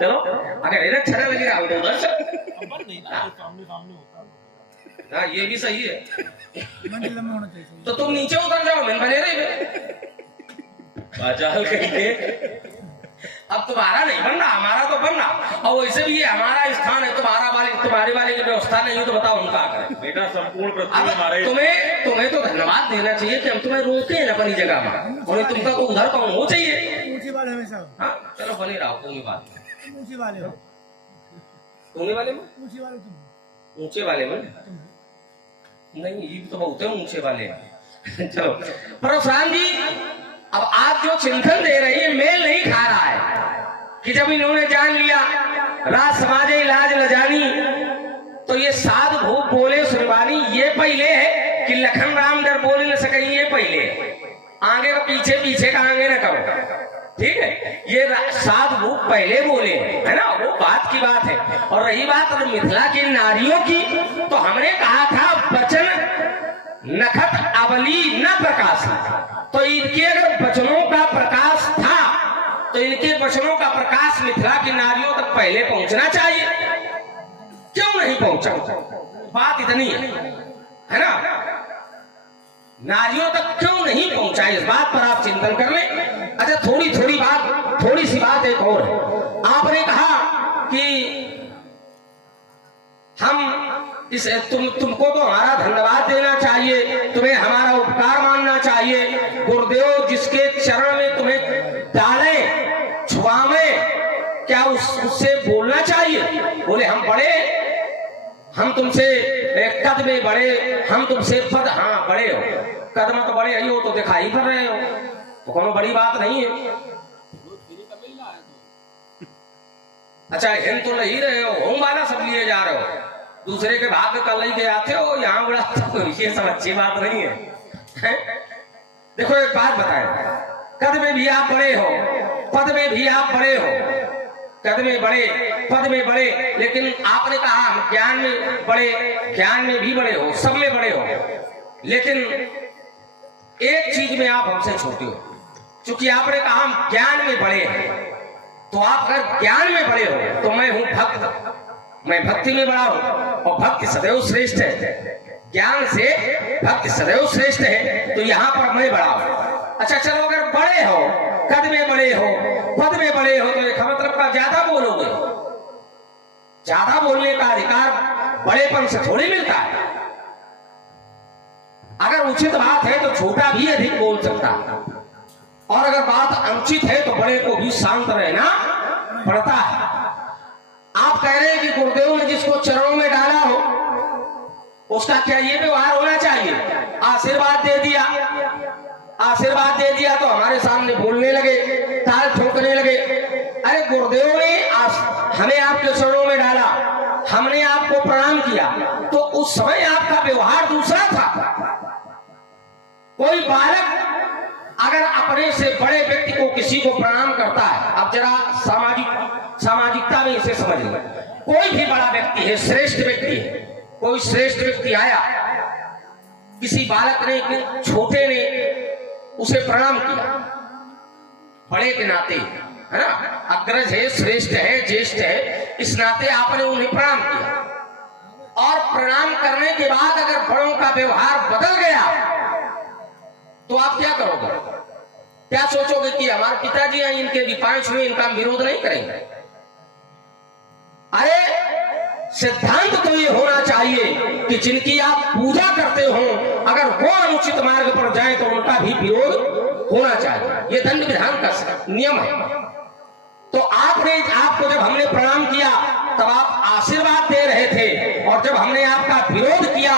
चलो अगर इन्हें अच्छा लगेगा हम तो उधर हाँ ये भी सही है। तो तुम नीचे उतर जाओ, मैं बने रहे बाजाल कहेंगे अब तुम्हारा नहीं बन रहा, हमारा तो बन रहा। और वैसे भी ये हमारा स्थान है, तुम्हारे वाले की व्यवस्था नहीं हो तो बताओ हम क्या करें। बेटा संपूर्ण पृथ्वी हमारे। तुम्हें तो धन्यवाद देना चाहिए कि हम तुम्हें रोके ना अपनी जगह में, और तुमका तो उधर कौन हो चाहिए। ऊंची वाले में सब। हाँ चलो बने रहो, कोई बात नहीं। ऊंची वाले हो, ऊंचे वाले में, ऊंची वाले तुम, ऊंचे वाले में नहीं, ये तो बहुत है ऊंचे वाले। चलो परशुराम जी, अब आप जो चिंतन दे रही है मेल नहीं खा रहा है कि जब इन्होंने जान लिया राज समाजे इलाज न जानी, तो ये साधु भूप बोले सुनवानी, ये पहले है कि लखन राम डर बोल न सके, ये पहले आगे का पीछे, पीछे का आगे न करो, ठीक है। ये साधु भूप पहले बोले है ना, वो बात की बात है। और रही बात अगर मिथिला की नारियों की, तो हमने कहा था वचन नखत अवली न प्रकाश, तो इनके अगर वचनों का प्रकाश था तो इनके वचनों का प्रकाश मिथिला की नारियों तक पहले पहुंचना चाहिए, क्यों नहीं पहुंचा। बात इतनी है ना, नारियों तक क्यों नहीं पहुंचा, इस बात पर आप चिंतन कर लें। अच्छा थोड़ी सी बात एक और है। आपने कहा कि हम तुमको तो हमारा धन्यवाद देना चाहिए, तुम्हें हमारा उपकार मानना चाहिए। गुरुदेव जिसके चरण में तुम्हें डाले छुआवे, क्या उससे बोलना चाहिए। बोले हम बड़े, हम तुमसे कद में बड़े, हम तुमसे पद, हाँ बड़े हो, कद में तो बड़े ही हो, तो दिखाई पड़ रहे हो, तो कोनो बड़ी बात नहीं है। अच्छा हिंद तो नहीं रहे हो, होम वाला सब लिए जा रहे हो, दूसरे के भाग कल नहीं गए आते हो यहाँ बड़ा, तो ये सब अच्छी बात नहीं है। देखो एक बात बताएं, कद में भी आप बड़े हो, पद में भी आप बड़े हो, कद में बड़े, पद में बड़े, लेकिन आपने कहा हम ज्ञान में बड़े, ज्ञान में भी बड़े हो, सब में बड़े हो, लेकिन एक चीज में आप हमसे छोटे हो। क्योंकि आपने कहा हम ज्ञान में बड़े हैं, तो आप अगर ज्ञान में बड़े हो तो मैं हूं भक्त, मैं भक्ति में बड़ा हूं, और भक्ति सदैव श्रेष्ठ है, ज्ञान से भक्ति सदैव श्रेष्ठ है, तो यहाँ पर मैं बड़ा हूं। अच्छा चलो अगर बड़े हो, कद में बड़े हो, पद में बड़े हो, तो एक मतलब का ज्यादा बोलोगे, ज्यादा बोलने का अधिकार बड़ेपन से थोड़ी मिलता है। अगर उचित बात है तो छोटा भी अधिक बोल सकता है, और अगर बात अनुचित है तो बड़े को भी शांत रहना पड़ता है। आप कह रहे हैं कि गुरुदेव ने जिसको चरणों में डाला हो उसका क्या ये व्यवहार होना चाहिए, आशीर्वाद दे दिया, आशीर्वाद दे दिया तो हमारे सामने बोलने लगे, ताल ठोकने लगे। अरे गुरुदेव ने हमें आपके चरणों में डाला, हमने आपको प्रणाम किया, तो उस समय आपका व्यवहार दूसरा था। कोई बालक अगर अपने से बड़े व्यक्ति को किसी को प्रणाम करता है, अब जरा सामाजिकता में इसे समझ लें, कोई भी बड़ा व्यक्ति है, श्रेष्ठ व्यक्ति है, कोई श्रेष्ठ व्यक्ति आया, किसी बालक ने, छोटे ने उसे प्रणाम किया, बड़े के नाते है ना, अग्रज है, श्रेष्ठ है, ज्येष्ठ है, इस नाते आपने उन्हें प्रणाम किया। और प्रणाम करने के बाद अगर बड़ों का व्यवहार बदल गया तो आप क्या करोगे, क्या सोचोगे कि हमारे पिताजी हैं, इनके विपांश हुए, इनका विरोध नहीं करेंगे। अरे सिद्धांत तो ये होना चाहिए कि जिनकी आप पूजा करते हो अगर वो अनुचित मार्ग पर जाए तो उनका भी विरोध होना चाहिए, ये दंड विधान का नियम है। तो आपको जब हमने प्रणाम किया तब आप आशीर्वाद दे रहे थे, और जब हमने आपका विरोध किया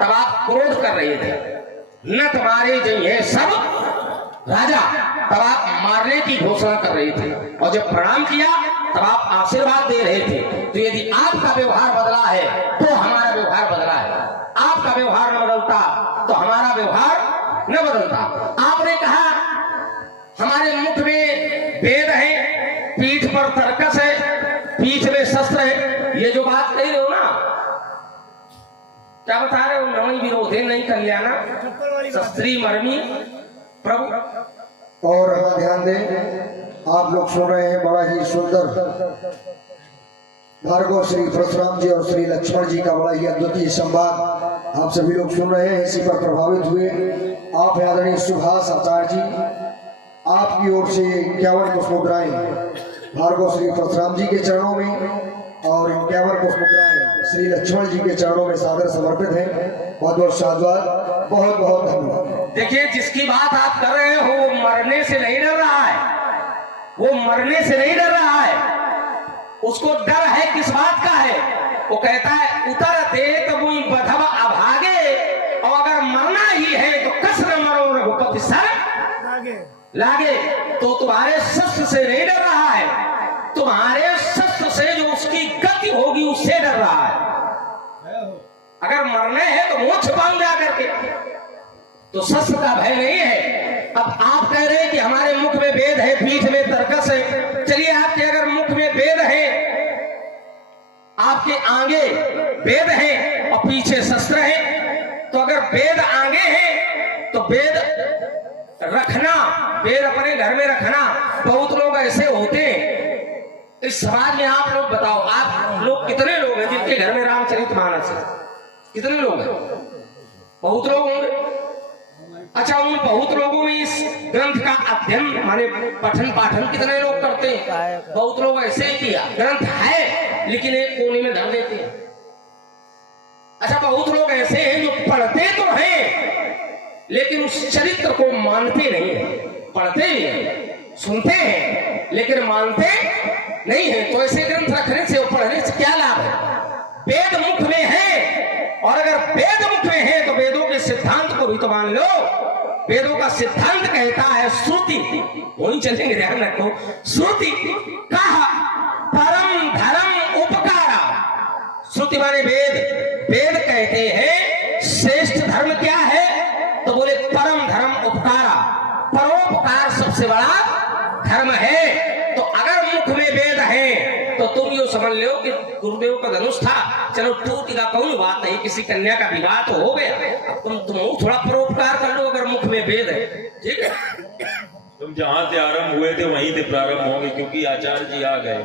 तब आप क्रोध कर रहे थे। न तुम्हारे जय सब राजा, तब आप मारने की घोषणा कर रहे थे, और जब प्रणाम किया तब आप आशीर्वाद दे रहे थे। तो यदि आपका व्यवहार बदला है तो हमारा व्यवहार बदला है, आपका व्यवहार न बदलता तो हमारा व्यवहार न बदलता। आपने कहा हमारे मुख में वेद है, पीठ पर तर्कस है, पीठ में शस्त्र है, ये जो बात कही रहे हो ना, क्या बता रहे हो, नवई विरोधे नहीं कल्याणा शस्त्री मर्मी प्रभु, और हाँ ध्यान दें, आप लोग सुन रहे हैं बड़ा ही सुंदर भार्गव श्री परशुराम जी और श्री लक्ष्मण जी का बड़ा ही अद्वितीय संवाद आप सभी लोग सुन रहे हैं। इसी पर प्रभावित हुए आप आदरणीय सुभाष आचार्य जी, आपकी ओर से 51 पुष्पमुद्राएं भार्गव श्री परशुराम जी के चरणों में और 51 पुष्पमुद्राएं श्री लक्ष्मण जी के चरणों में सादर समर्पित हैं। बहुत बहुत साधुवाद, बहुत बहुत धन्यवाद। देखिए, जिसकी बात आप कर रहे हो वो मरने से नहीं डर रहा है, वो मरने से नहीं डर रहा है। उसको डर है किस बात का है? वो कहता है उतर दे तो कोई बधवा अभागे, और अगर मरना ही है तो कसर मरो रघुपति सर लागे लागे। तो तुम्हारे शस्त्र से नहीं डर रहा है, तुम्हारे शस्त्र से जो उसकी गति होगी उससे डर रहा है। अगर मरने है तो मुंह छुपाऊं जा करके, तो शस्त्र का भय नहीं है। अब आप कह रहे हैं कि हमारे मुख में वेद है, पीठ में तर्कस है। चलिए, आपके अगर मुख में वेद है, आपके आगे वेद है और पीछे शस्त्र है, तो अगर वेद आगे है तो वेद रखना, वेद अपने घर में रखना। बहुत लोग ऐसे होते हैं इस समाज में। आप लोग बताओ, आप लोग कितने लोग हैं जिनके घर में रामचरितमानस है? कितने लोग हैं? बहुत लोग होंगे। अच्छा, उन बहुत लोगों में इस ग्रंथ का अध्ययन माने पठन पाठन कितने लोग करते हैं? बहुत लोग ऐसे ही किया, ग्रंथ है लेकिन एक कोने में धर देते हैं। अच्छा, बहुत लोग ऐसे हैं जो पढ़ते तो हैं लेकिन उस चरित्र को मानते नहीं है। पढ़ते ही हैं, सुनते हैं लेकिन मानते नहीं है। तो ऐसे ग्रंथ रखने से, पढ़ने से क्या लाभ है? वेद मुख में है, और अगर वेद मुख में है तो वेदों के सिद्धांत को भी तो मान लो। वेदों का सिद्धांत कहता है, श्रुति वही चलेंगे, ध्यान रखो, श्रुति कहा परम धर्म उपकारा। श्रुति माने वेद। वेद कहते हैं श्रेष्ठ धर्म क्या है? तो बोले परम धर्म उपकारा। परोपकार सबसे बड़ा धर्म है। तो अगर मुख में वेद है तो तुम यो समझ लो कि गुरुदेव का धनुष था, चलो टूट का कोई बात नहीं, किसी कन्या का विवाह तो हो गया, अब तुम थोड़ा परोपकार कर लो अगर मुख में वेद है, ठीक है। तुम जहां से आरंभ हुए थे वहीं से प्रारंभ होंगे, क्योंकि आचार्य जी आ गए,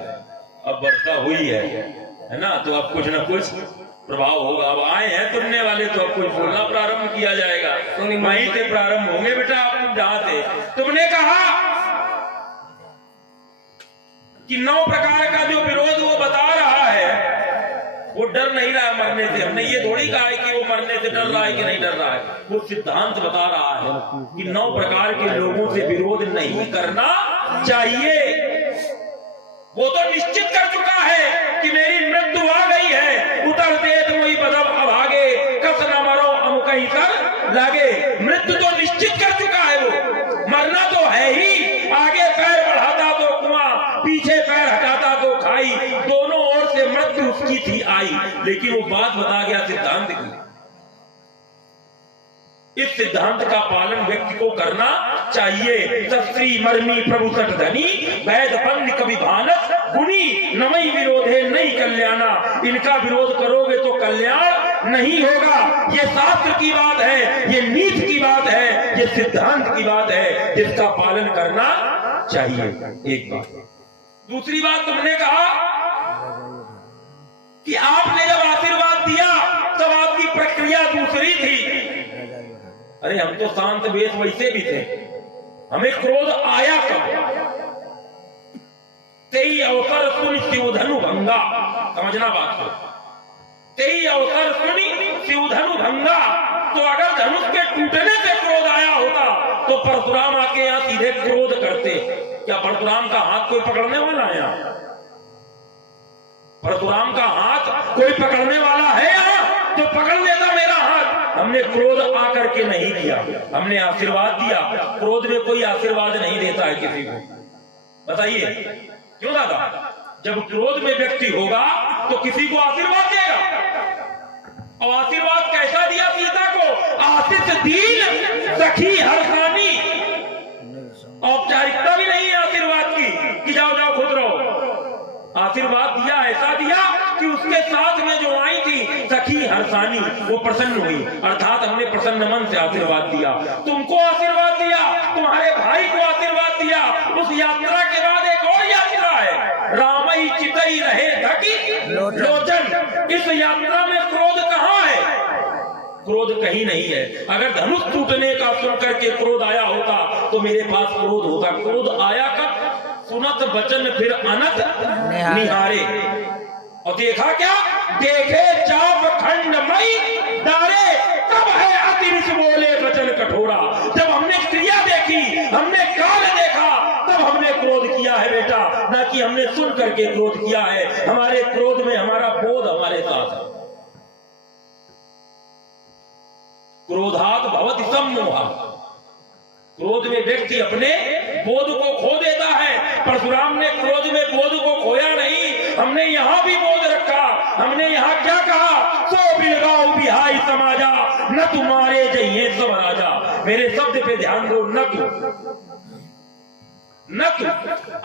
अब वर्षा हुई है ना, तो अब कुछ न कुछ प्रभाव होगा। अब आए हैं सुनने वाले, तो अब कुछ बोलना प्रारंभ किया जाएगा, वहीं से प्रारंभ होंगे। बेटा, आप जहां थे तुमने कहा कि 9 प्रकार का जो विरोध वो बता रहा है, वो डर नहीं रहा मरने से। हमने ये थोड़ी कहा है कि वो मरने से डर रहा है कि नहीं डर रहा है। वो सिद्धांत बता रहा है कि 9 प्रकार के लोगों से विरोध नहीं करना चाहिए। वो तो निश्चित कर चुका है कि मेरी मृत्यु आ गई है, उतर दे तो वही बदब अभागे, कस न मरो अमुक ही कर लागे। मृत्यु तो निश्चित कर चुका है, वो मरना तो है ही। आगे पैर बढ़ाता तो कुआं, पीछे पैर हटाता तो खाई, दोनों ओर से मृत्यु उसकी थी आई। लेकिन वो बात बता गया सिद्धांत की। इस सिद्धांत का पालन व्यक्ति को करना चाहिए। सस्त्री मर्मी प्रभु सठ धनी, वैद पंड कवि भानस गुनी, नमई विरोधे नहीं कल्याणा। इनका विरोध करोगे तो कल्याण नहीं होगा। ये शास्त्र की बात है, ये नीति की बात है, ये सिद्धांत की बात है, जिसका पालन करना चाहिए। एक बात। दूसरी बात, तुमने कहा कि आपने जब आशीर्वाद दिया तब आपकी प्रक्रिया दूसरी थी। अरे, हम तो शांत वेश वैसे भी थे, हमें क्रोध आया कब? तेई अवसर सुनी शिवधनु भंगा। समझना बात को, तेई अवसर सुनी शिवधनु भंगा। तो अगर धनुष के टूटने से क्रोध आया होता तो परशुराम आके यहाँ सीधे क्रोध करते। क्या परशुराम का हाथ कोई पकड़ने वाला है यहाँ? परशुराम का हाथ कोई पकड़ने वाला है यहाँ जो पकड़ लेता मेरा हाथ? हमने क्रोध आकर के नहीं किया, हमने आशीर्वाद दिया। क्रोध में कोई आशीर्वाद नहीं देता है किसी को, बताइए क्यों दादा? जब क्रोध में व्यक्ति होगा तो किसी को आशीर्वाद देगा। और आशीर्वाद कैसा दिया सीता को? आशीष दीन सखी हर्षानी। औपचारिकता भी नहीं है आशीर्वाद की कि जाओ जाओ खुद रहो। आशीर्वाद दिया, ऐसा दिया कि उसके साथ में जो आई थी सखी हर्षानी, वो प्रसन्न हुई। अर्थात हमने प्रसन्न मन से आशीर्वाद दिया। तुमको आशीर्वाद दिया, तुम्हारे भाई को आशीर्वाद जवाब दिया, उस यात्रा के बाद एक और यात्रा है, रामई चितई रहे धकी लोचन। इस यात्रा में क्रोध कहाँ है? क्रोध कहीं नहीं है। अगर धनुष टूटने का सुन करके क्रोध आया होता तो मेरे पास क्रोध होता। क्रोध आया कब? सुनत बचन फिर अनत निहारे। और देखा क्या? देखे चाप खंडमई डारे, तब है अति विष बोले वचन कठोरा। जब हमने क्रिया देखी, हमने काल देखा, तब हमने क्रोध किया है बेटा, ना कि हमने सुन करके क्रोध किया है। हमारे क्रोध में हमारा बोध हमारे साथ है। क्रोधात भवति सम्मोहा। क्रोध में व्यक्ति अपने बोध को खो देता है। परशुराम ने क्रोध में बोध को खोया नहीं, हमने यहाँ भी बोध रखा। हमने यहाँ क्या कहा? सो बिलगाओ बिहाई समाजा, न तुम्हारे जइए सब राजा। मेरे शब्द पे ध्यान दो, न तू।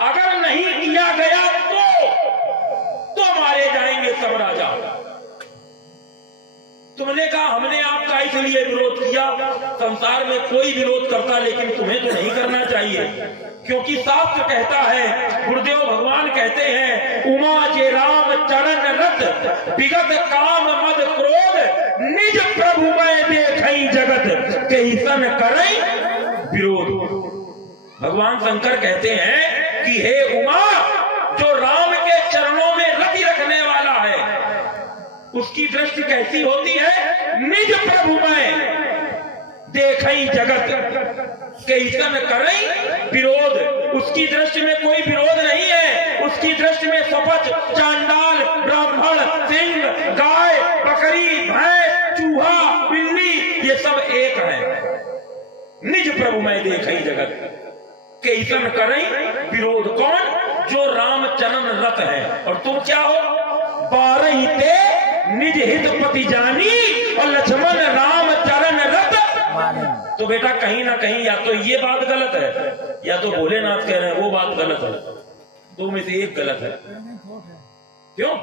अगर नहीं किया गया तो मारे जाएंगे सब राजा। तुमने कहा हमने आपका इसलिए विरोध किया। संसार में कोई विरोध करता, लेकिन तुम्हें तो नहीं करना चाहिए, क्योंकि शास्त्र कहता है, गुरुदेव भगवान कहते हैं, उमा जे राम चरण रत विगत काम मद क्रोध, निज प्रभु मैं देखई जगत के सन करई विरोध। भगवान शंकर कहते हैं कि हे उमा, जो राम के चरणों में रति रखने वाला है, उसकी दृष्टि कैसी होती है? निज प्रभु में देखई जगत के सन करई विरोध। उसकी दृष्टि में कोई विरोध नहीं है। उसकी दृष्टि में सपच, चांडाल, ब्राह्मण, सिंह, गाय, बकरी, भैंस, चूहा, बिल्ली, ये सब एक है। निज प्रभु में देखई जगत के सन करई विरोध। कौन? जो राम चरण रत है। और तुम क्या हो? 12 ते निज हित पति जानी और लक्ष्मण राम चरण रत। तो बेटा कहीं ना कहीं या तो ये बात गलत है, या तो भोलेनाथ कह रहे हैं वो बात गलत है। दो में से एक गलत है। क्यों?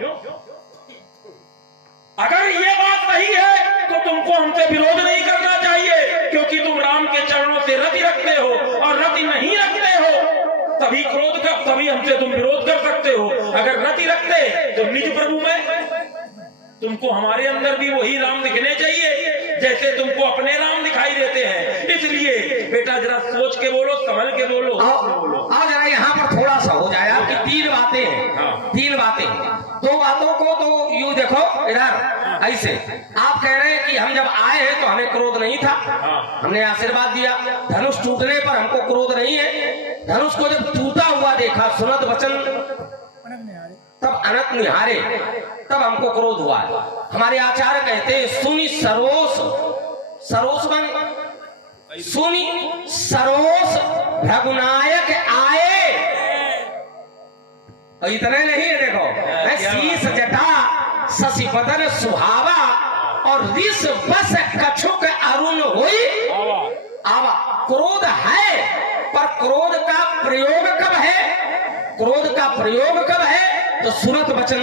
अगर ये बात सही है तो तुमको हमसे विरोध नहीं करना चाहिए, क्योंकि तुम राम के चरणों से रति रखते हो, और रति नहीं रखते हो तभी क्रोध कर, तभी हमसे तुम विरोध कर सकते हो। अगर रति रखते तो निज प्रभु में तुमको हमारे अंदर भी वही राम दिखने चाहिए जैसे तुमको अपने राम दिखाई देते हैं। इसलिए बेटा जरा सोच के बोलो, संभल के बोलो। आ जरा यहाँ पर थोड़ा सा हो जाए। आपकी 3 बातें हैं। हाँ। 3 बातें। 2 बातों को तो यूं देखो इधर ऐसे। आप कह रहे हैं कि हम जब आए हैं तो हमें क्रोध नहीं था, हमने आशीर्वाद दिया। धनुष टूटने पर हमको क्रोध नहीं है। धनुष को जब टूटा हुआ देखा, सुनत वचन तब अनंत निहारे, तब हमको क्रोध हुआ। हमारे आचार्य कहते हैं, सुनी सरोस, सरोस बन सुनी सरोस रघुनायक आए। और इतने नहीं है, देखो, शीस जटा शशि बदन सुहावा और ऋष बस कछुक अरुण हुई आवा। क्रोध है, पर क्रोध का प्रयोग कब है? क्रोध का प्रयोग कब है? तो सुनत वचन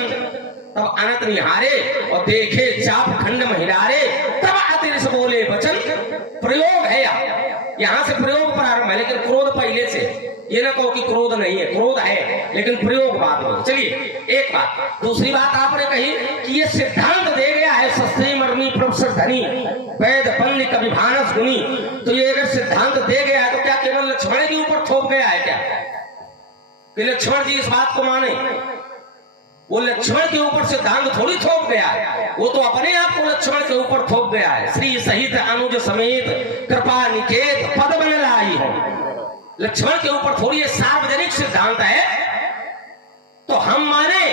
तब अनंत निहारे और देखे चाप खंड महिलारे, तब अतिरिस बोले वचन। प्रयोग है यहाँ से प्रयोग प्रारंभ है, लेकिन क्रोध पहले से। ये ना कहो कि क्रोध नहीं है, क्रोध है, लेकिन प्रयोग बाद में। चलिए एक बात। दूसरी बात आपने कही कि ये सिद्धांत दे गया है, शस्त्री मर्मी प्रोफेसर धनी वैद पंडित कवि भानस गुनी। तो ये अगर सिद्धांत दे गया है तो क्या केवल लक्ष्मण के ऊपर थोप गया है क्या? कि लक्ष्मण जी इस बात को माने? वो लक्ष्मण के ऊपर सिद्धांत थोड़ी थोप गया है, वो तो अपने आप को लक्ष्मण के ऊपर थोप गया है। श्री सहित अनुज समेत कृपा निकेत पद बन लाई हो। लक्ष्मण के ऊपर थोड़ी ये सार्वजनिक सिद्धांत है तो हम माने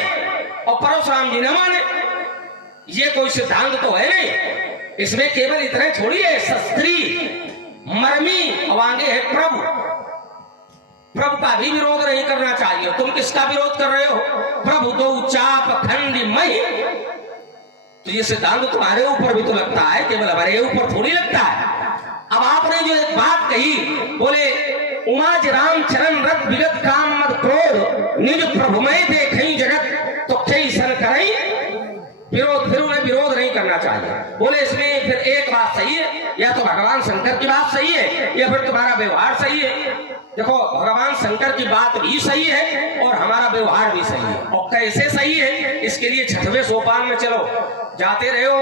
और परशुराम जी न माने, ये कोई सिद्धांत तो है नहीं। इसमें केवल इतने थोड़ी है, शस्त्री मर्मी और आगे है प्रभु। प्रभु का भी विरोध नहीं करना चाहिए। तुम किसका विरोध कर रहे हो? प्रभु दो चाप खंड मई। तो ये सिद्धांत तुम्हारे ऊपर भी तो लगता है, केवल हमारे ऊपर थोड़ी लगता है। अब आपने जो एक बात कही, बोले उमाज राम चरण रत विगत काम मद क्रोध, निज प्रभु में देखई जगत तो कई सन करई विरोध। फिर उन्हें विरोध नहीं करना चाहिए। बोले इसमें फिर एक बात सही है या तो भगवान शंकर की बात सही है या फिर तुम्हारा व्यवहार सही है। देखो भगवान शंकर की बात भी सही है और हमारा व्यवहार भी सही है। और कैसे सही है इसके लिए छठवें सोपान में चलो, जाते रहे हो,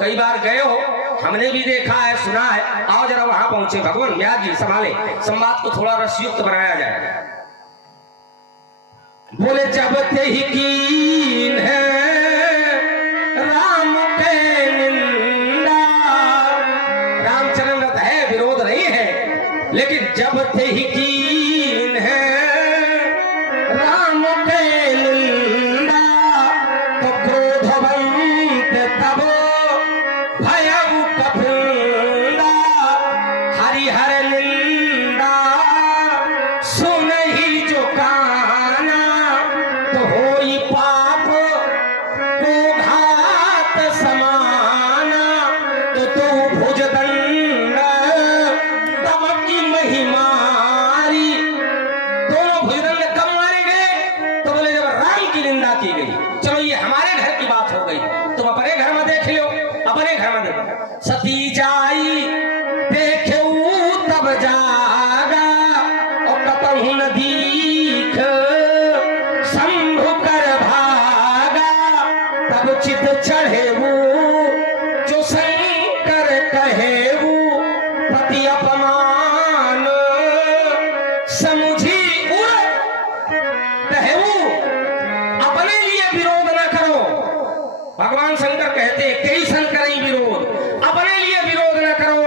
कई बार गए हो, हमने भी देखा है, सुना है। आओ जरा वहां पहुंचे। भगवान व्यास जी संभाले, संवाद को थोड़ा रसयुक्त बनाया जाए। बोले जब ते ही कीन है राम के निंदा, रामचरण रथ है, विरोध नहीं है, लेकिन जब ते ही कीन है राम के निंदा, तो क्रोधवंत तब भयउ कपिंदा, हरिहर निंदा सुन ही जो काना, तो होई पाप को घात समाना, तो तू भुजदंड तब की महिमारी। दोनों भुजदंड कब मारे गए? तो बोले जब राम की निंदा की गई। चलो ये हमारे घर की बात हो गई, तुम अपने घर में देख लो, अपने घर में देखो। सती जाई देखे तब जागा, और कतहु न दीख शंभु कर भागा, तब चित चढ़ेऊ जो शंकर कहेऊ, पति अपमान समुझी उर कहेऊ। अपने लिए विरोध न करो, भगवान शंकर कहते हैं कई शंकर ही विरोध, अपने लिए विरोध न करो।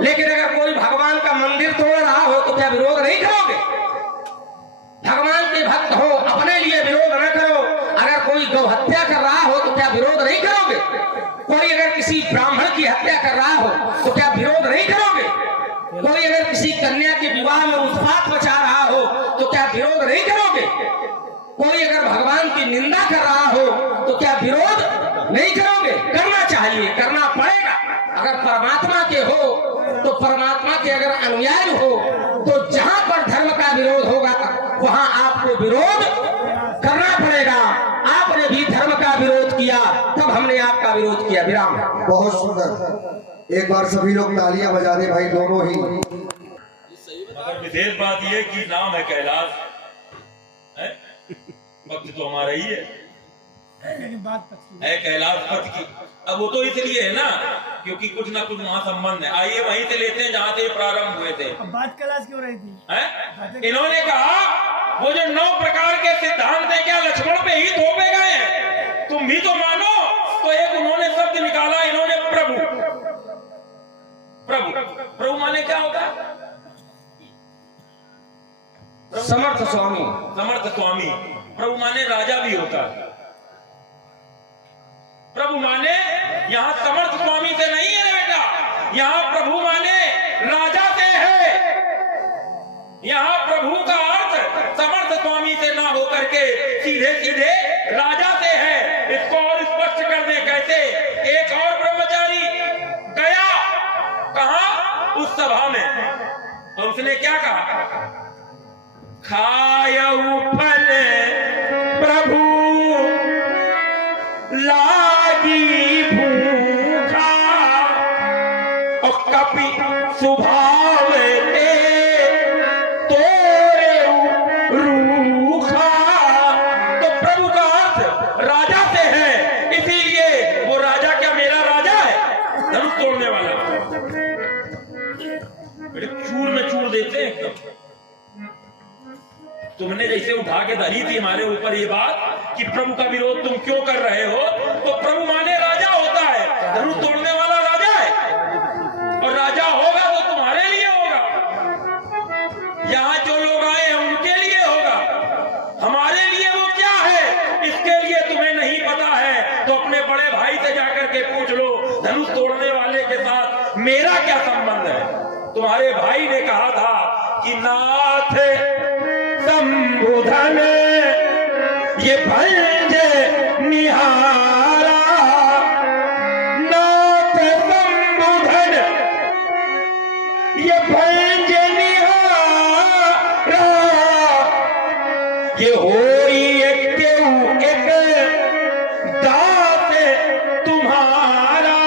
लेकिन अगर कोई भगवान का मंदिर तोड़ रहा हो तो क्या विरोध नहीं करोगे? भगवान के भक्त हो, अपने लिए विरोध न करो। अगर कोई गौ हत्या कर रहा हो तो क्या विरोध नहीं करोगे? कोई अगर किसी ब्राह्मण की हत्या कर रहा हो तो क्या विरोध नहीं करोगे? कोई अगर किसी कन्या के विवाह में उत्पात मचा रहा हो तो क्या विरोध नहीं करोगे? कोई अगर भगवान की निंदा कर रहा हो तो क्या विरोध नहीं करोगे? करना चाहिए, करना पड़ेगा। अगर परमात्मा के हो तो परमात्मा के अगर अनुयायी हो तो जहां पर धर्म का विरोध होगा वहां आपको विरोध करना पड़ेगा। आपने भी धर्म का विरोध किया, तब हमने आपका विरोध किया। विराम। बहुत सुंदर। एक बार सभी लोग तालियां बजा दे भाई, दोनों ही। मगर विशेष बात यह कि नाम है कैलाश, है? भक्त तो हमारा ही है लेकिन बात पक्की है कैलाश पथ की। अब वो तो इसलिए है ना क्योंकि कुछ ना कुछ वहाँ संबंध है। आइए वहीं से लेते हैं जहाँ से प्रारंभ हुए थे। अब बात कैलाश क्यों रही थी? हैं? इन्होंने कहा वो जो 9 प्रकार के सिद्धांत है क्या लक्ष्मण पे ही थोपे गए हैं? तुम भी तो मानो। तो एक उन्होंने शब्द निकाला, इन्होंने प्रभु। प्रभु प्रभु माने क्या होता है? समर्थ स्वामी। समर्थ स्वामी। प्रभु माने राजा भी होता है। प्रभु माने यहाँ समर्थ स्वामी से नहीं है बेटा, यहाँ प्रभु माने राजा से है। यहाँ प्रभु का अर्थ समर्थ स्वामी से ना होकर के सीधे सीधे राजा से है। इसको और स्पष्ट कर दे कैसे? एक और ब्रह्मचारी गया कहा उस सभा में, तो उसने क्या कहा? खायऊ फल प्रभु लागी भूखा, और कपि स्वभाव ते तोरे रूखा। तो प्रभु का अर्थ राजा से है, इसीलिए वो राजा क्या मेरा राजा है? धनुष तोड़ने वाला। बेटे चूर में चूर देते हैं एकदम। तुमने जैसे उठा के धरी थी हमारे ऊपर ये बात कि प्रभु का विरोध तुम क्यों कर रहे हो, तो प्रभु माने राजा होता है, धनुष तोड़ने वाला राजा है, और राजा होगा वो तुम्हारे लिए होगा। यहाँ जो लोग आए हैं उनके लिए होगा, हमारे लिए वो क्या है इसके लिए तुम्हें नहीं पता है। तो अपने बड़े भाई से जाकर के पूछ लो, धनुष तोड़ने वाले के साथ मेरा क्या संबंध है? तुम्हारे भाई ने कहा था कि नाथ संबोधन ये भंज निहारा, नाथ संबोधन ये भंज निहारा, ये होई एक दास तुम्हारा।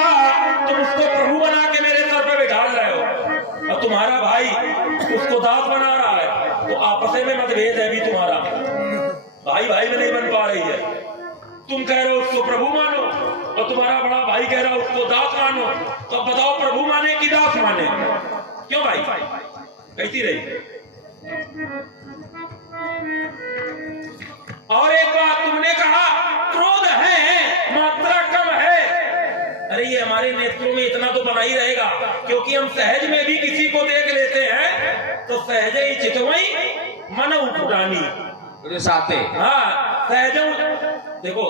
तुम उसको प्रभु बना के मेरे सर पे तुम कह रहे हो उसको प्रभु मानो और तुम्हारा बड़ा भाई कह रहा है उसको दास मानो, तो अब बताओ प्रभु माने कि दास माने? क्यों भाई कहती रही? और एक बात तुमने कहा क्रोध है, मात्रा कम है। अरे ये हमारे नेत्रों में इतना तो बना ही रहेगा, क्योंकि हम सहज में भी किसी को देख लेते हैं तो सहज ही चितवई मन उठानी साथे। हाँ सहज। देखो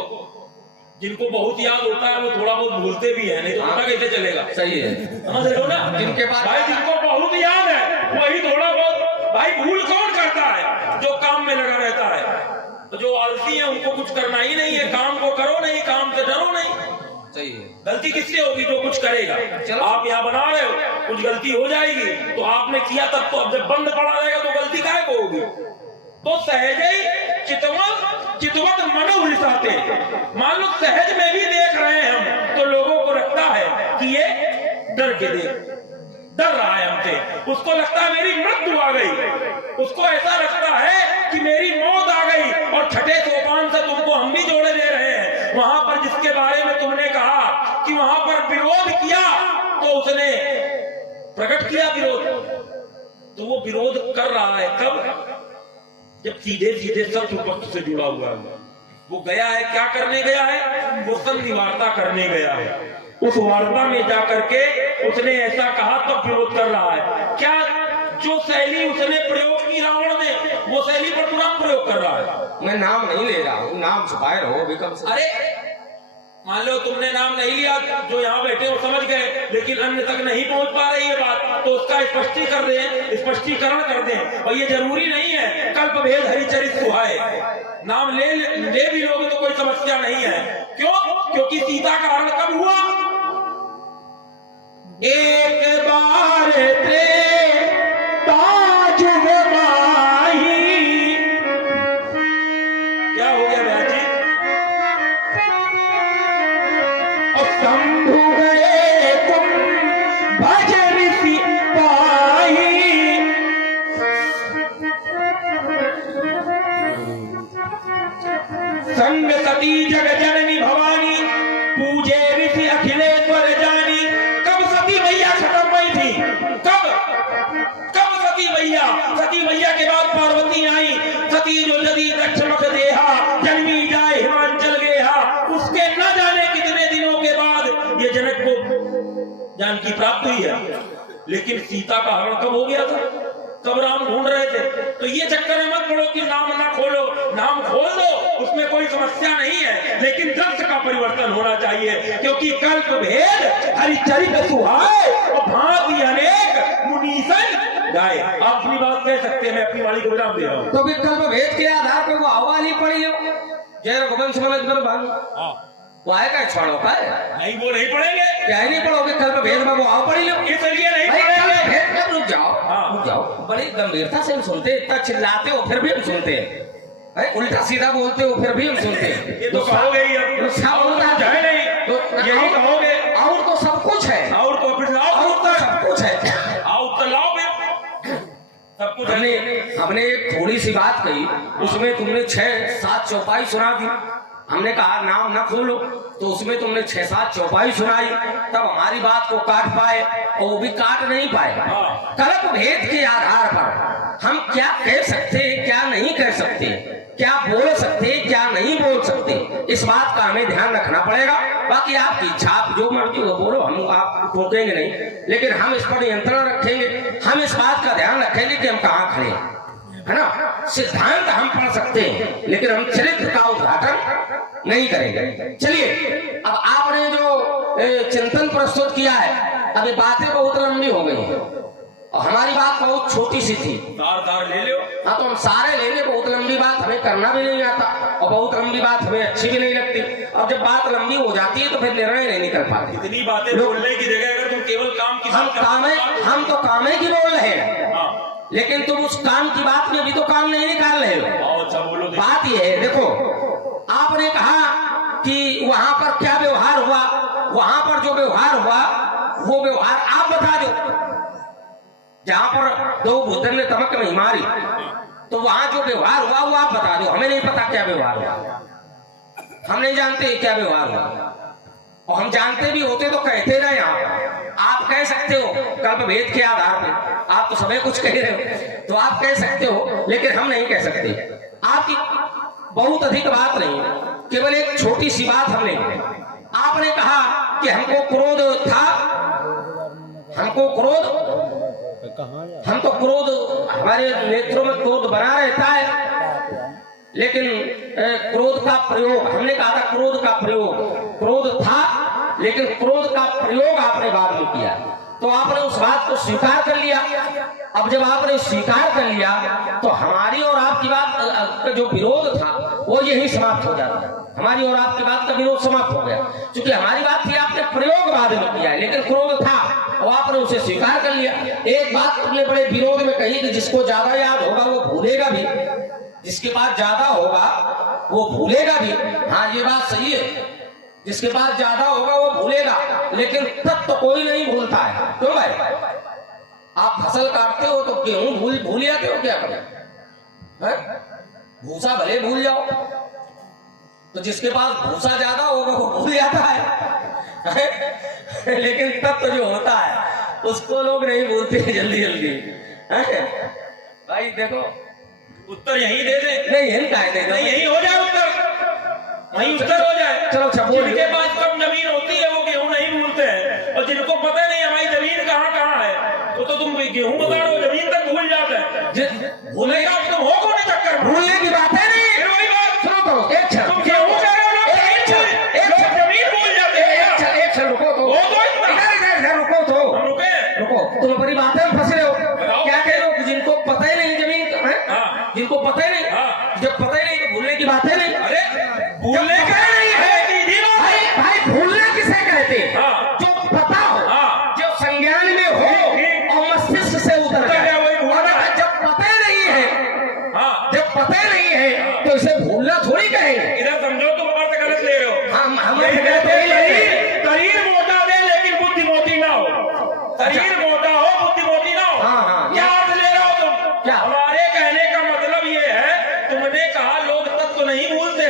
जिनको बहुत याद होता है वो थोड़ा बहुत भूलते भी है, नहीं तो पता कैसे चलेगा? सही है, समझ रहे हो ना? जिनके पास भाई जिनको बहुत याद है वही थोड़ा बहुत। भाई भूल कौन करता है? जो काम में लगा रहता है। तो जो आलसी है उनको कुछ करना ही नहीं है, काम को करो नहीं, काम से डरो नहीं। सही है। गलती किससे होगी? जो कुछ करेगा। आप यहाँ बना रहे हो, कुछ गलती हो जाएगी तो आपने किया तब, तो अब जब बंद पड़ा रहेगा तो गलती काहे को होगी? तो सहज चितवत मन उलझाते। मान लो सहज में भी देख रहे हैं हम तो लोगों को लगता है कि ये डर रहा है हमसे, उसको लगता है मेरी मृत्यु आ गई, उसको ऐसा लगता है कि मेरी मौत आ गई। और छठे सोपान से तुमको हम भी जोड़े दे रहे हैं। वहां पर जिसके बारे में तुमने कहा कि वहां पर विरोध किया तो उसने प्रकट किया विरोध, तो वो विरोध कर रहा है कब? जब सीधे सीधे शत्रु पक्ष से जुड़ा हुआ है। वो गया है, क्या करने गया है? वो संधि वार्ता करने गया है। उस वार्ता में जाकर के उसने ऐसा कहा तब विरोध कर रहा है। क्या जो शैली उसने प्रयोग की रावण ने, वो शैली पर तुरंत प्रयोग कर रहा है। मैं नाम नहीं ले रहा हूँ, नाम छुपाए रहो विक्रम से। अरे मान लो तुमने नाम नहीं लिया, जो यहाँ बैठे वो समझ गए, लेकिन अन्य तक नहीं पहुंच पा रही है बात, तो उसका स्पष्टीकरण कर दें। और ये जरूरी नहीं है कल्प भेद हरिचरित सुहाए, नाम ले भी लोगे तो कोई समस्या नहीं है। क्यों? क्योंकि सीता का हरण कब हुआ? एक बार क्या हो गया बहन जी? शंभु गए तुम भजन सिपाही, संग सती जग जननी भवानी, पूजे ऋषि अखिलेश्वर जानी। कब सती मैया खत्म हुई थी? कब सती मैया के बाद पार्वती आई। सती जो यदि दक्षमक देहा, जन्मी जाए हिमांचल गेहा। उसके न जाने कितने दिनों के बाद ये जनक को जानकी प्राप्त हुई है, लेकिन सीता का हरण कब हो गया था? कब राम ढूंढ रहे थे? तो ये चक्कर में मत पड़ो कि नाम ना खोलो, नाम खोल दो, उसमें कोई समस्या नहीं है, लेकिन दर्श का परिवर्तन होना चाहिए। क्योंकि कल्प भेद हरिचरित सुहाए और भांति अनेक मुनीसन गाए। आप अपनी बात कह सकते हैं, मैं अपनी वाणी को विराम दे रहा हूँ। तो विकल्प भेद के आधार पर वो आवाली पड़ी हो जय रघुवंश वो आएगा छोड़ो का नहीं, वो नहीं पढ़ेंगे। क्या ही नहीं पढ़ोगे? कल्प भेद में वो आओ पड़ी लो, इसलिए नहीं पढ़ेंगे। रुक जाओ, बड़ी गंभीरता से हम सुनते हैं, इतना चिल्लाते हो फिर भी हम सुनते हैं, अरे उल्टा सीधा बोलते हो फिर भी हम सुनते हैं। ये तो कहोगे ही, नहीं यही कहोगे। और तो सब कुछ है, और तो फिर और तो सब कुछ है। आओ तो लाओ सब कुछ। हमने एक थोड़ी सी बात कही, उसमें तुमने 6-7 चौपाई सुना दी। हमने कहा नाम न खोलो, तो उसमें तुमने 6-7 चौपाई सुनाई, तब हमारी बात को काट पाए और वो भी काट नहीं पाए। कल्प भेद के आधार पर हम क्या कह सकते हैं, क्या नहीं कह सकते, क्या बोल सकते, क्या नहीं बोल सकते, इस बात का हमें ध्यान रखना पड़ेगा। बाकी आपकी इच्छा, आप जो मर्जी हो बोलो, हम आप रोकेंगे नहीं, लेकिन हम इस पर नियंत्रण रखेंगे। हम इस बात का ध्यान रखेंगे कि हम कहाँ खड़े हैं, है ना। सिद्धांत हम पढ़ सकते हैं, लेकिन हम चरित्र का उद्घाटन नहीं करेंगे। चलिए, अब आपने जो चिंतन प्रस्तुत किया है, अभी बातें बहुत लंबी हो गई हैं और हमारी बात बहुत छोटी सी थी। तार ले लो। हाँ, तो हम सारे ले लें। बहुत लंबी बात हमें करना भी नहीं आता और बहुत लंबी बात हमें अच्छी भी नहीं लगती। अब जब बात लंबी हो जाती है तो फिर निर्णय नहीं निकल पाते। इतनी बातें बोलने की जगह अगर तुम केवल काम की हम कामे की बोल रहे हैं, लेकिन तुम उस काम की बात में भी तो काम नहीं निकाल रहे हो। अच्छा बोलो। बात यह है, देखो, आपने कहा कि वहां पर क्या व्यवहार हुआ, वहां पर जो व्यवहार हुआ वो व्यवहार आप बता दो। जहां पर दो भूतन ने तमक नहीं मारी, तो वहां जो व्यवहार हुआ वो आप बता दो। हमें नहीं पता क्या व्यवहार हुआ। हम नहीं जानते क्या व्यवहार हुआ, और हम जानते भी होते तो कहते ना। यहाँ आप कह सकते हो कल्प भेद के आधार पर, आप तो समय कुछ कह रहे हो तो आप कह सकते हो, लेकिन हम नहीं कह सकते। आपकी बहुत अधिक बात नहीं, केवल एक छोटी सी बात हमने, आपने कहा कि हमको क्रोध था, हमको क्रोध, हम तो क्रोध, हमारे नेत्रों में क्रोध बना रहता है, लेकिन क्रोध का प्रयोग, हमने कहा था क्रोध का प्रयोग, क्रोध था लेकिन क्रोध का प्रयोग आपने बाद में किया, तो आपने उस बात को स्वीकार कर लिया। अब जब आपने स्वीकार कर लिया तो हमारी और आपकी बात का जो विरोध था वो यही समाप्त हो जाता है। हमारी और आपकी बात का विरोध समाप्त हो गया, क्योंकि हमारी बात थी आपने प्रयोग बाद में किया है, लेकिन क्रोध था और आपने उसे स्वीकार कर लिया। एक बात तुमने बड़े विरोध में कही कि जिसको ज्यादा याद होगा वो भूलेगा भी, जिसके पास ज्यादा होगा वो भूलेगा भी। हाँ, ये बात सही है, जिसके पास ज्यादा होगा वो भूलेगा, लेकिन तब तो कोई नहीं भूलता है। क्यों भाई, आप फसल काटते हो तो गेहूं भूल जाते हो, क्या करें? भूसा भले भूल जाओ, तो जिसके पास भूसा ज्यादा होगा वो भूल जाता है, लेकिन तब तो जो होता है उसको लोग नहीं भूलते जल्दी जल्दी। भाई देखो, उत्तर यही दे दे, नहीं यही कहे दे, नहीं यही हो जाए उत्तर, वही उत्तर हो जाए। चलो जिनके पास कम जमीन होती है वो गेहूं नहीं भूलते हैं, और जिनको पता नहीं हमारी जमीन कहाँ है तो तुम गेहूं बता रहे हो, जमीन तक भूल जाते हैं। भूलेगा तुम हो कौन चक्कर, भूलने की बात है नहीं, वही बात सुनो तो एक क्षण, तुम गेहूं कह रहे हो, लोग जमीन भूल जाते हैं। एक क्षण रुको तो, इधर रुको तो, रुको, तुम अपनी बातें में फंस रहे हो। क्या कह रहे हो कि जिनको पता ही नहीं जमीन है, जिनको पता ही नहीं, जब पता ही नहीं तो भूलने की बात है नहीं। अरे भूलने का नहीं है भाई, भूलना किसे कहते हैं? जो पता हो, जो संज्ञान में हो और मस्तिष्क से उतर जाए। जब पता ही नहीं है, जब पता ही नहीं है तो इसे भूलना थोड़ी कहेंगे। इधर समझो तुम अर्थ गलत ले रहे हो। हम शरीर मोटा दे लेकिन बुद्धि मोटी ना हो, शरीर मोटा हो बुद्धि मोटी ना हो। क्या अर्थ ले रहे हो तुम? क्या? हमारे कहने का मतलब ये है, तुमने कहा लोग तत्व नहीं भूलते,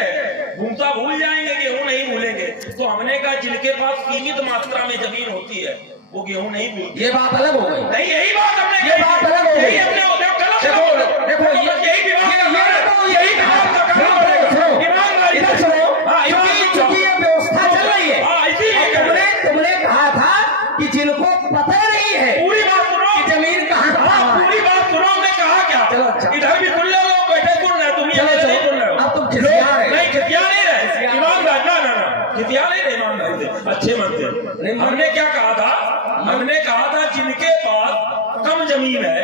भूसा भूल जाएंगे, गेहूं नहीं भूलेंगे, तो हमने कहा जिनके पास सीमित मात्रा में जमीन होती है वो गेहूं नहीं भूलते। ये बात अलग हो गई। नहीं, यही बात हमने, ये बात अलग हो गई। यही हमने देखो यही व्यवस्था चल रही है। तुमने कहा था कि जिनको पता नहीं है, पूरी बात सुनो, कि जमीन कहाँ, पूरी बात सुनो, मैं कहा क्या, चलो अच्छा, इधर भी सुन लो, लोग बैठे सुन रहे, तुम ये नहीं सुन रहे हो। अब तुम खिसिया रहे, नहीं खिसिया नहीं रहे, ईमानदार, ना खिसिया नहीं रहे, ईमानदार से अच्छे मन से। हमने क्या कहा था, हमने कहा था जिनके पास कम जमीन है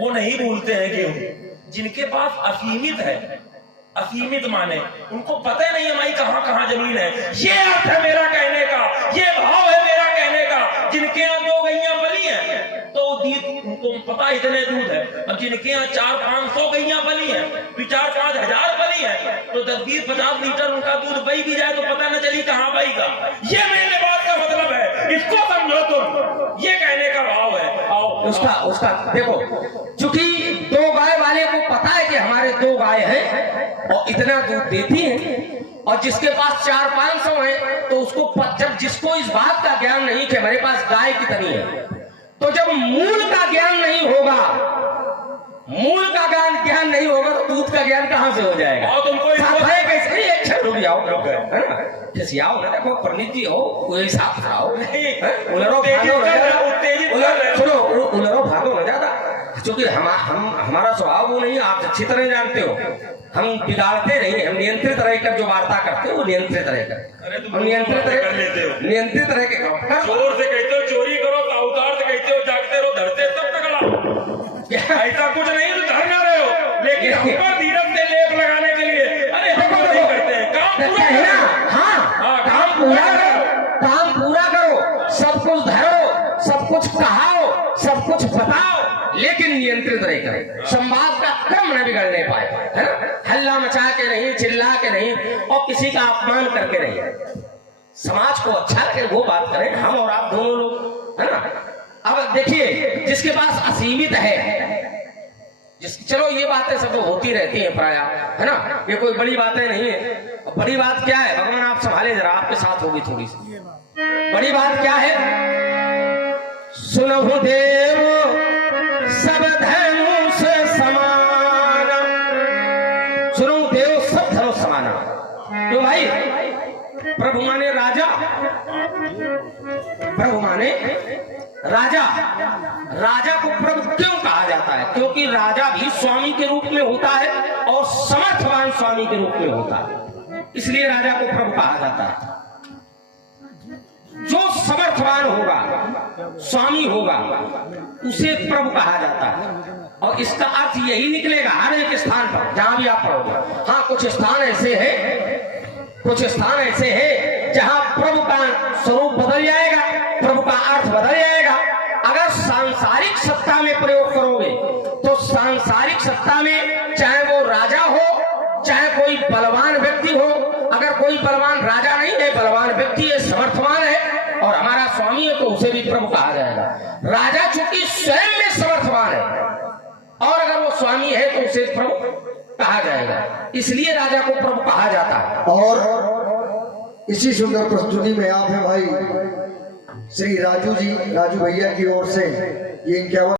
वो नहीं भूलते हैं गेहूं, जिनके पास असीमित है, असीमित माने उनको पता नहीं हमारी कहाँ कहाँ जमीन है, ये अर्थ है मेरा कहने का, ये भाव है मेरा कहने का। जिनके यहाँ 2 गैया बली है तो उनको पता इतने दूध है, और जिनके यहाँ 400-500 गैया बली है, 4-5 हजार बली है, तो 10-20-50 लीटर उनका दूध बही भी जाए तो पता न चली कहाँ बहेगा। ये मेरे बात का मतलब है, इसको समझो तुम, ये कहने का भाव है। आओ उसका देखो, चूंकि 2 गाय वाले को पता है कि हमारे 2 गाय हैं और इतना दूध देती हैं, और जिसके पास 400-500 है तो उसको, जब जिसको इस बात का ज्ञान नहीं कि हमारे पास गाय कितनी है, तो जब मूल का ज्ञान नहीं होगा, मूल का ज्ञान नहीं होगा तो दूध का ज्ञान कहां से हो जाएगा? और तुमको कैसे एक क्षण रुक जाओ, है ना, खिसियाओ ना, देखो परिणति हो, कोई साफ कराओ, उलरो भागो न ज्यादा, सुनो, उलरो भागो न ज्यादा, क्योंकि हमारा स्वभाव वो नहीं, आप अच्छी तरह जानते हो, हम बिगाड़ते नहीं, हम नियंत्रित रहकर जो वार्ता करते हो वो नियंत्रित रहकर, हम नियंत्रित रह के चोर से कहते हो चोरी करो, साहूकार से कहते हो जागते रहो, धरते सब तगड़ा, ऐसा कुछ नहीं तो धरना रहे हो, लेकिन हम पर धीरज से लेप लगाने के लिए, अरे हम नहीं करते हैं, काम पूरा है ना। हाँ, काम पूरा करो, सब कुछ धरो, सब कुछ कहाओ, सब कुछ बताओ, लेकिन नियंत्रित नहीं करें, संवाद का क्रम न बिगड़ने पाए, है ना, हल्ला मचा के नहीं, चिल्ला के नहीं, और किसी का अपमान करके नहीं, समाज को अच्छा लगे वो बात करें, हम और आप दोनों लोग, है ना। अब देखिए, जिसके पास असीमित है चलो ये बातें सब तो होती रहती हैं प्राय, है ना, ये कोई बड़ी बातें नहीं है। बड़ी बात क्या है, भगवान आप संभाले जरा, आपके साथ होगी थोड़ी सी। ये बात बड़ी बात क्या है, सुनहु देव सब धर्मों से समान, सुनहु देव सब धर्म समान। क्यों भाई, प्रभु माने राजा, प्रभु माने राजा। राजा को प्रभु क्यों कहा जाता है, क्योंकि राजा भी स्वामी के रूप में होता है और समर्थवान स्वामी के रूप में होता है, इसलिए राजा को प्रभु कहा जाता है। जो समर्थवान होगा, स्वामी होगा, उसे प्रभु कहा जाता है। और इसका अर्थ यही निकलेगा हर एक स्थान पर जहां भी आप पढ़ोगे। हाँ, कुछ स्थान ऐसे हैं, कुछ स्थान ऐसे हैं जहां प्रभु का स्वरूप बदल जाएगा, प्रभु का अर्थ बदल जाएगा। अगर सांसारिक सत्ता में प्रयोग करोगे तो सांसारिक सत्ता में चाहे वो राजा हो, चाहे कोई बलवान व्यक्ति हो, अगर कोई बलवान राजा नहीं है, बलवान व्यक्ति है, समर्थवान है और हमारा स्वामी है, तो उसे भी प्रभु कहा जाएगा। राजा चूंकि स्वयं में समर्थवान है और अगर वो स्वामी है तो उसे प्रभु कहा जाएगा, इसलिए राजा को प्रभु कहा जाता है। और इसी सुंदर प्रस्तुति में आप हैं भाई श्री राजू जी, राजू भैया की ओर से ये 51